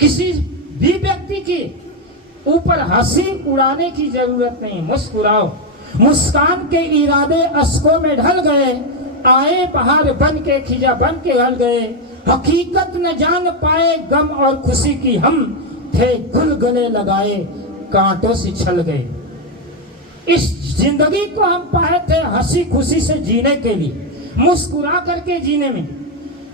किसी भी व्यक्ति की ऊपर हंसी उड़ाने की जरूरत नहीं, मुस्कुराओ। मुस्कान के इरादे अश्कों में ढल गए, आए बहार बन के खिजा बन के हल गए। हकीकत न जान पाए गम और खुशी की, हम थे गुल गले लगाए कांटों से छल गए। इस जिंदगी को हम पाए थे हंसी खुशी से जीने के लिए, मुस्कुरा करके जीने में,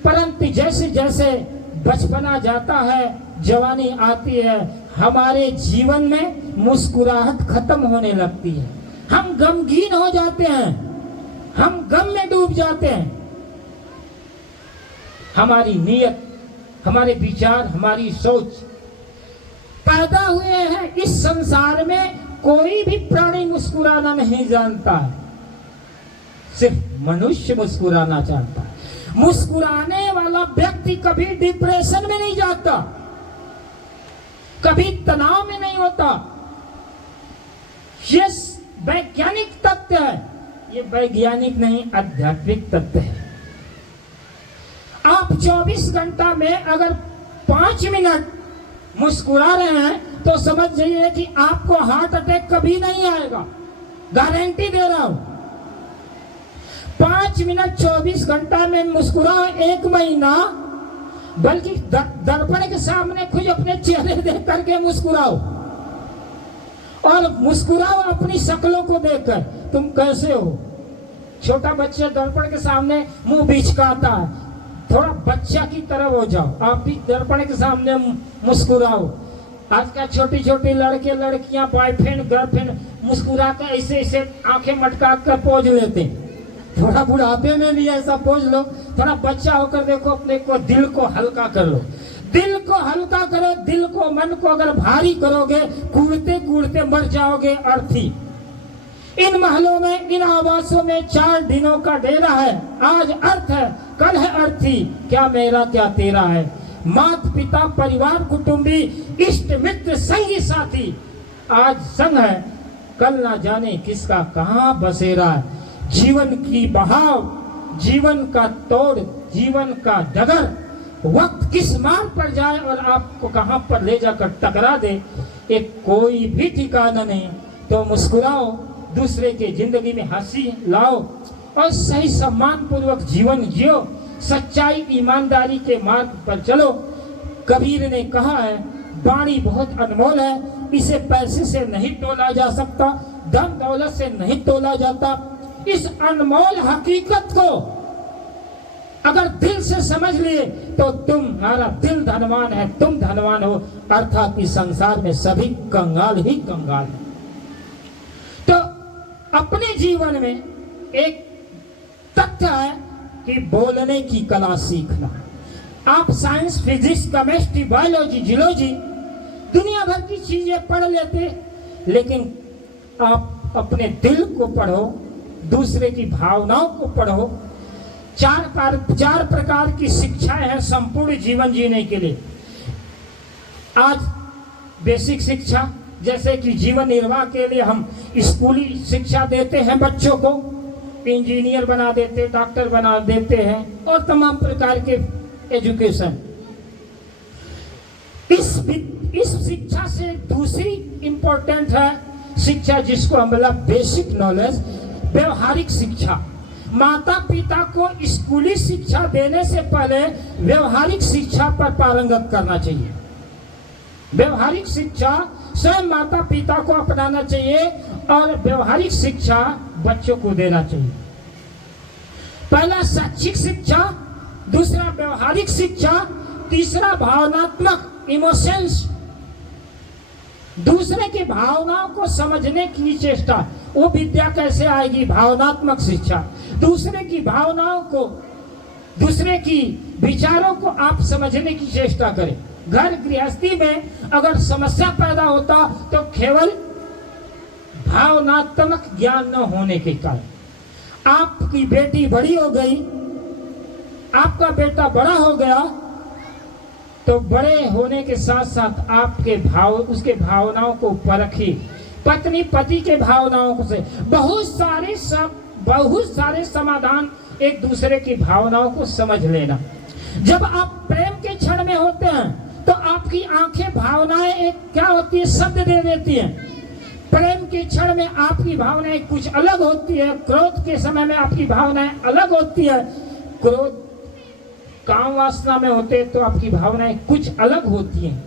परंतु जैसे जैसे बचपना जाता है, जवानी आती है, हमारे जीवन में मुस्कुराहट खत्म होने लगती है। हम गमगीन हो जाते हैं, हम गम में डूब जाते हैं। हमारी नीयत, हमारे विचार, हमारी सोच, पैदा हुए हैं इस संसार में कोई भी प्राणी मुस्कुराना नहीं जानता है, सिर्फ मनुष्य मुस्कुराना चाहता है। मुस्कुराने वाला व्यक्ति कभी डिप्रेशन में नहीं जाता, कभी तनाव में नहीं होता। ये वैज्ञानिक तथ्य है, ये वैज्ञानिक नहीं आध्यात्मिक तथ्य है। आप 24 घंटा में अगर 5 मिनट मुस्कुरा रहे हैं तो समझ जाइए कि आपको हार्ट अटैक कभी नहीं आएगा, गारंटी दे रहा हूं। 5 मिनट 24 घंटा में मुस्कुराओ, 1 महीना, बल्कि दर्पण के सामने खुद अपने चेहरे देख करके मुस्कुराओ, और मुस्कुराओ अपनी शक्लों को देखकर, तुम कैसे हो। छोटा बच्चा दर्पण के सामने मुंह बिचकाता है, थोड़ा बच्चा की तरह हो जाओ, आप भी दर्पण के सामने मुस्कुराओ। आजकल छोटी छोटी लड़के लड़कियां बॉयफ्रेंड गर्लफ्रेंड मुस्कुरा कर ऐसे ऐसे आंखें मटका कर पोज लेते। थोड़ा बुढ़ापे में भी ऐसा पोज लो, थोड़ा बच्चा होकर देखो अपने को, दिल को हल्का कर लो, दिल को हल्का करो। दिल को, मन को अगर भारी करोगे, कूदते कूदते मर जाओगे अर्थी। इन महलों में, इन आवासों में 4 दिनों का डेरा है, आज अर्थ है कल है अर्थी, क्या मेरा क्या तेरा है। माता पिता परिवार कुटुंबी इष्ट मित्र संगी साथी, आज संग है कल ना जाने किसका कहां बसेरा है। जीवन की बहाव, जीवन का तोड़, जीवन का डगर, वक्त किस मार्ग पर जाए और आपको कहां पर ले जाकर टकरा दे, एक कोई भी ठिकाना नहीं। तो मुस्कुराओ, दूसरे के जिंदगी में हंसी लाओ और सही सम्मान पूर्वक जीवन जियो, सच्चाई ईमानदारी के मार्ग पर चलो। कबीर ने कहा है, वाणी बहुत अनमोल है, इसे पैसे से नहीं तोला जा सकता, धन दौलत से नहीं तोला जाता। इस अनमोल हकीकत को अगर दिल से समझ लिए तो तुम्हारा दिल धनवान है, तुम धनवान हो, अर्थात इस संसार में सभी कंगाल ही कंगाल है। तो अपने जीवन में एक तथ्य है कि बोलने की कला सीखना। आप science, physics, chemistry, biology, geology, दुनिया भर की चीजें पढ़ लेते, लेकिन आप अपने दिल को पढ़ो, दूसरे की भावनाओं को पढ़ो। 4 प्रकार की शिक्षाएं हैं संपूर्ण जीवन जीने के लिए। आज बेसिक शिक्षा, जैसे कि जीवन निर्वाह के लिए हम स्कूली शिक्षा देते हैं, बच्चों को इंजीनियर बना देते, डॉक्टर बना देते हैं, और तमाम प्रकार के एजुकेशन। इस शिक्षा से दूसरी इंपॉर्टेंट है शिक्षा, जिसको हम बोला बेसिक नॉलेज, व्यवहारिक शिक्षा। माता पिता को स्कूली शिक्षा देने से पहले व्यवहारिक शिक्षा पर पारंगत करना चाहिए। व्यवहारिक शिक्षा स्वयं माता पिता को अपनाना चाहिए और व्यवहारिक शिक्षा बच्चों को देना चाहिए। पहला शैक्षिक शिक्षा, दूसरा व्यवहारिक शिक्षा, तीसरा भावनात्मक इमोशंस, दूसरे की भावनाओं को समझने की चेष्टा। वो विद्या कैसे आएगी? भावनात्मक शिक्षा। दूसरे की भावनाओं को, दूसरे की विचारों को आप समझने की चेष्टा करें। घर गृहस्थी में अगर समस्या पैदा होता तो केवल भावनात्मक ज्ञान न होने के कारण। आपकी बेटी बड़ी हो गई, आपका बेटा बड़ा हो गया, तो बड़े होने के साथ साथ आपके भाव, उसके भावनाओं को परखिए। पत्नी पति के भावनाओं से बहुत सारे समाधान, एक दूसरे की भावनाओं को समझ लेना। जब आप प्रेम के क्षण में होते हैं तो आपकी आंखें भावनाएं एक क्या होती है, शब्द दे देती है। प्रेम के क्षण में आपकी भावनाएं कुछ अलग होती है, क्रोध के समय में आपकी भावनाएं अलग होती है। क्रोध काम वासना में होते तो आपकी भावनाएं कुछ अलग होती हैं,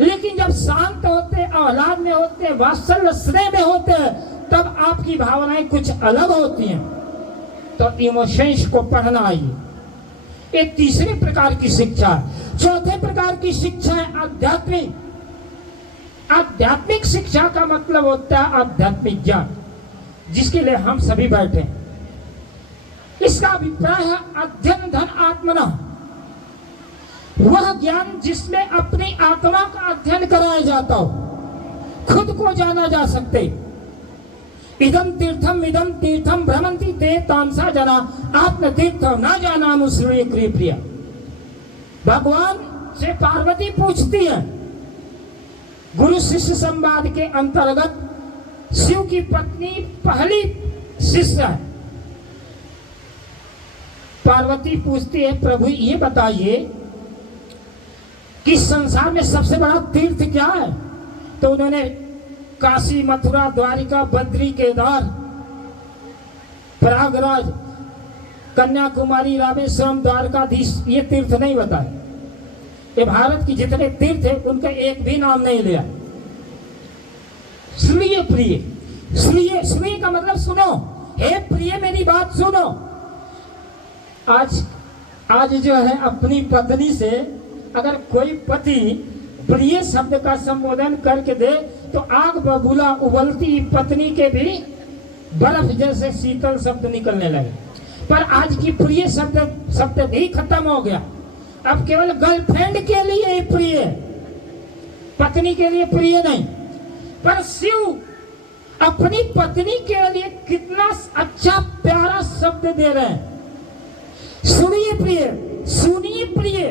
लेकिन जब शांत होते, औलाद में होते, वात्सल्य स्नेह में होते, तब आपकी भावनाएं कुछ अलग होती हैं। तो इमोशंस को पढ़ना आइए। ये तीसरे प्रकार की शिक्षा है। चौथे प्रकार की शिक्षा है आध्यात्मिक। आध्यात्मिक शिक्षा का मतलब होता है आध्यात्मिक ज्ञान, जिसके लिए हम सभी बैठे हैं। इसका अभिप्राय है अध्ययन धन आत्मना, वह ज्ञान जिसमें अपनी आत्मा का अध्ययन कराया जाता हो, खुद को जाना जा सकते। इदम तीर्थम भ्रमंति ते तामसा जना आत्म तीर्थ न जाना अनुश्रूय प्रिय। भगवान से पार्वती पूछती है, गुरु शिष्य संवाद के अंतर्गत शिव की पत्नी पहली शिष्य है। पार्वती पूछती है, प्रभु ये बताइए कि संसार में सबसे बड़ा तीर्थ क्या है? तो उन्होंने काशी, मथुरा, द्वारिका, बद्री, केदार, प्रयागराज, कन्याकुमारी, रामेश्वरम, द्वारकाधीश ये तीर्थ नहीं बताए। ये भारत की जितने तीर्थ है उनका एक भी नाम नहीं लिया। सुनिए प्रिय, सुनिए का मतलब सुनो। हे प्रिय मेरी बात सुनो। आज जो है अपनी पत्नी से अगर कोई पति प्रिय शब्द का संबोधन करके दे तो आग बबूला उबलती पत्नी के भी बर्फ जैसे शीतल शब्द निकलने लगे। पर आज की प्रिय शब्द भी खत्म हो गया। अब केवल गर्लफ्रेंड के लिए प्रिय, पत्नी के लिए प्रिय नहीं। पर शिव अपनी पत्नी के लिए कितना अच्छा प्यारा शब्द दे रहे हैं। सुनिए प्रिय, सुनिए प्रिय।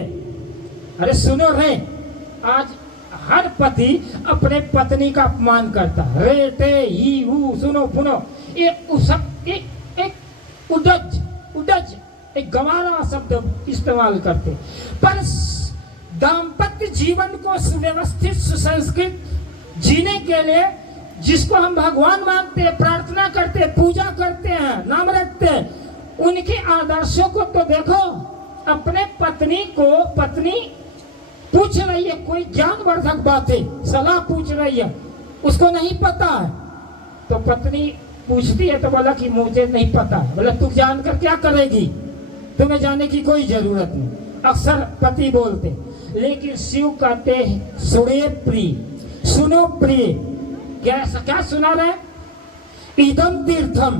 अरे सुनो रे, आज हर पति अपने पत्नी का अपमान करता। रे ते ही हु सुनो पुनो, ये सब एक उडज एक गंवारा शब्द इस्तेमाल करते। पर दाम्पत्य जीवन को सुव्यवस्थित सुसंस्कृत जीने के लिए जिसको हम भगवान मानते, प्रार्थना करते, पूजा करते हैं, नाम रखते हैं, उनके आदर्शों को तो देखो। अपने पत्नी पूछ रही है कोई ज्ञानवर्धक बातें, सलाह पूछ रही है, उसको नहीं पता है। तो पत्नी पूछती है तो बोला कि मुझे नहीं पता है। बोला तू जानकर क्या करेगी, तुम्हें जाने की कोई जरूरत नहीं। अक्सर पति बोलते, लेकिन शिव कहते हैं सुनिए प्रिय, सुनो प्रिय। क्या सुना रहे? इदम तीर्थम,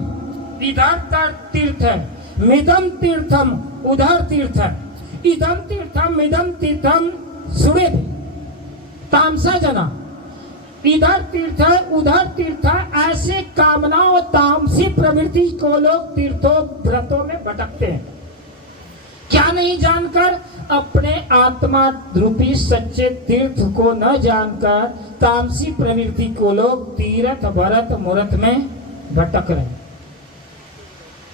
इधर तीर्थ है, मिदम तीर्थम, उधर तीर्थ है। इदम तीर्थम मिदम तीर्थम सुने तामसा जना, इधर तीर्थ है उधर तीर्थ है। ऐसे कामनाओं तामसी प्रवृत्ति को लोग तीर्थों व्रतों में भटकते हैं, क्या नहीं जानकर। अपने आत्मा रूपी सच्चे तीर्थ को न जानकर तामसी प्रवृत्ति को लोग तीर्थ भरत मुरत में भटक रहे।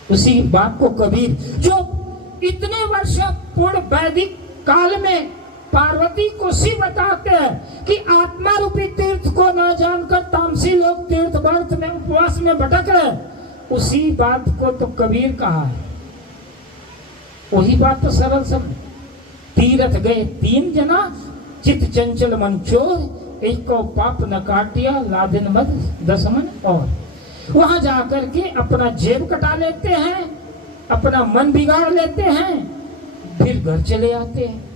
उसी बात को कबीर, जो इतने वर्ष पूर्ण वैदिक काल में पार्वती को शिव बताते हैं कि आत्मा रूपी तीर्थ को न जानकर तामसी लोग तीर्थ व्रत में उपवास में भटक रहे, उसी बात को तो कबीर कहा है। वही बात तो सरल सब। तीर्थ गए 3 जना, चित चंचल मन चोर, एक को पाप न काटिया, लादिन मद 10 मन और। वहां जाकर के अपना जेब कटा लेते हैं, अपना मन बिगाड़ लेते हैं, फिर घर चले आते हैं।